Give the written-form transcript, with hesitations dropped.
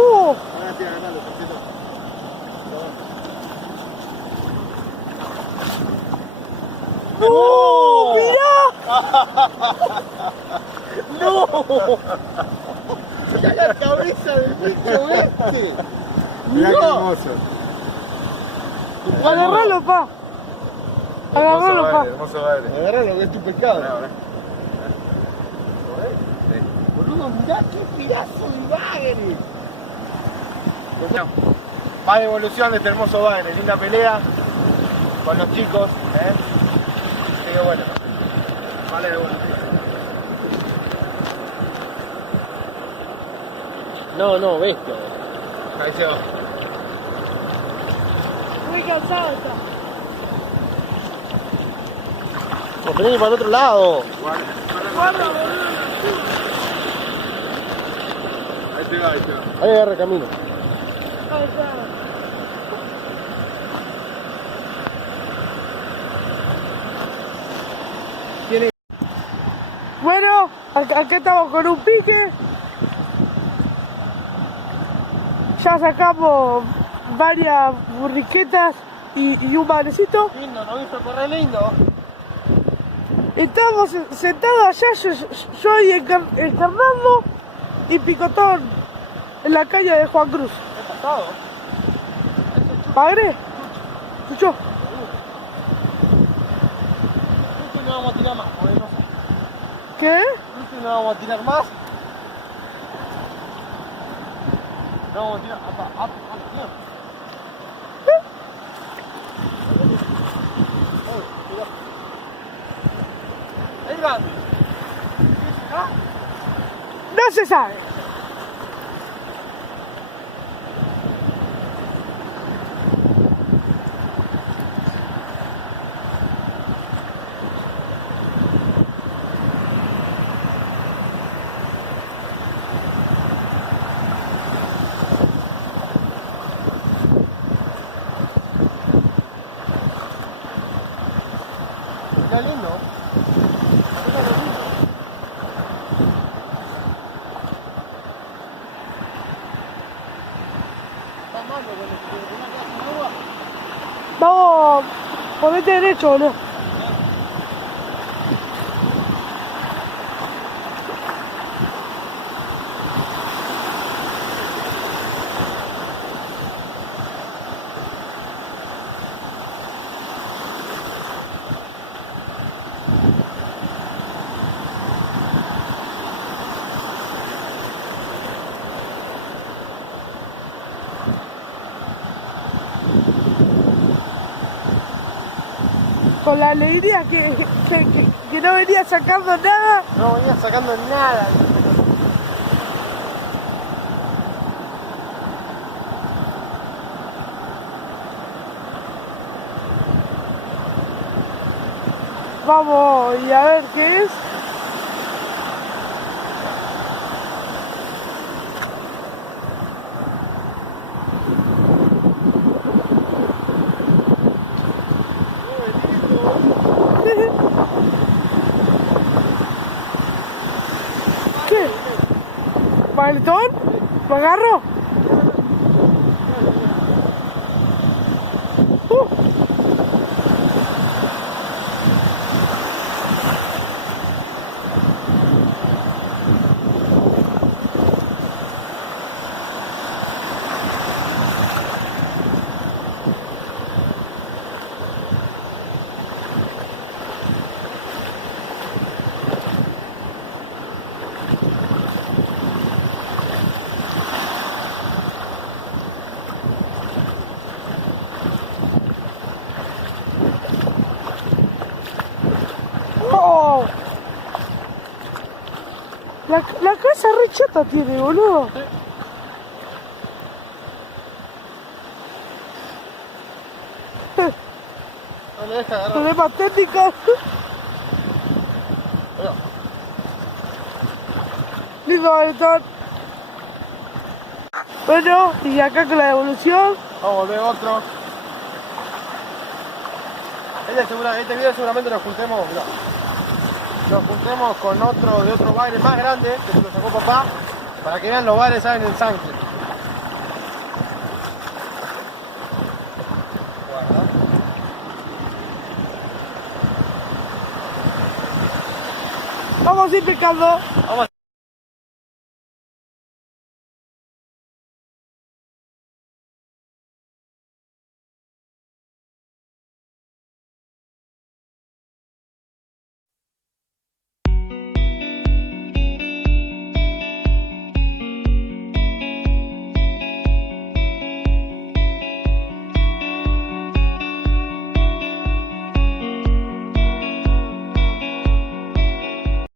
Ahora sí, agarralo, perfecto. ¡No! ¡Mirá! ¡No! ¡Mira la cabeza del bicho este! Mirá qué hermoso. Agarralo, pa. Agarralo, pa. Hermoso baile. Agarralo, que es tu pescado. Ahora. Boludo, mirá qué pedazo de bagre. Bueno, más devolución de este hermoso bagre. Linda pelea con los chicos. Así que bueno. Vale devolución. No, bestia. Ahí se va. Muy cansado está. Nos tenés que ir para el otro lado. Guarda, boludo. Ahí se va, ahí se va. Ahí agarra camino. Ahí está. Bueno, acá estamos con un pique. Ya sacamos varias burriquetas y un bagrecito. Lindo, ¿no viste correr lindo? Estamos sentados allá, yo y el Fernando y Picotón en la calle de Juan Cruz. ¿Qué pasado? ¿Bagre? ¿Escuchó? Creo que no vamos a tirar más, porque no sé. ¿Qué? Creo que no vamos a tirar más. No vamos a tirar. Es grande. No se sabe. Está lindo. Está lindo. Está malo con el que tenía que hacer agua. Vamos, ponete derecho, boludo. Con la alegría que no venía sacando nada. No venía sacando nada. Vamos y a ver qué es. ¿Qué? ¿Maletón? ¿Lo agarro? ¡Oh! La casa re chata tiene, boludo. No le deja agarrar. Problemas técnicos. Mira. Lindo maletón. Bueno, y acá con la devolución. Vamos a ver otro. Este video seguramente nos juntemos. Mirá. nos juntemos con otro de otro bagre más grande que se lo sacó papá, para que vean los bagres saben el sangre. Guarda. Vamos a ir pescando. Vamos.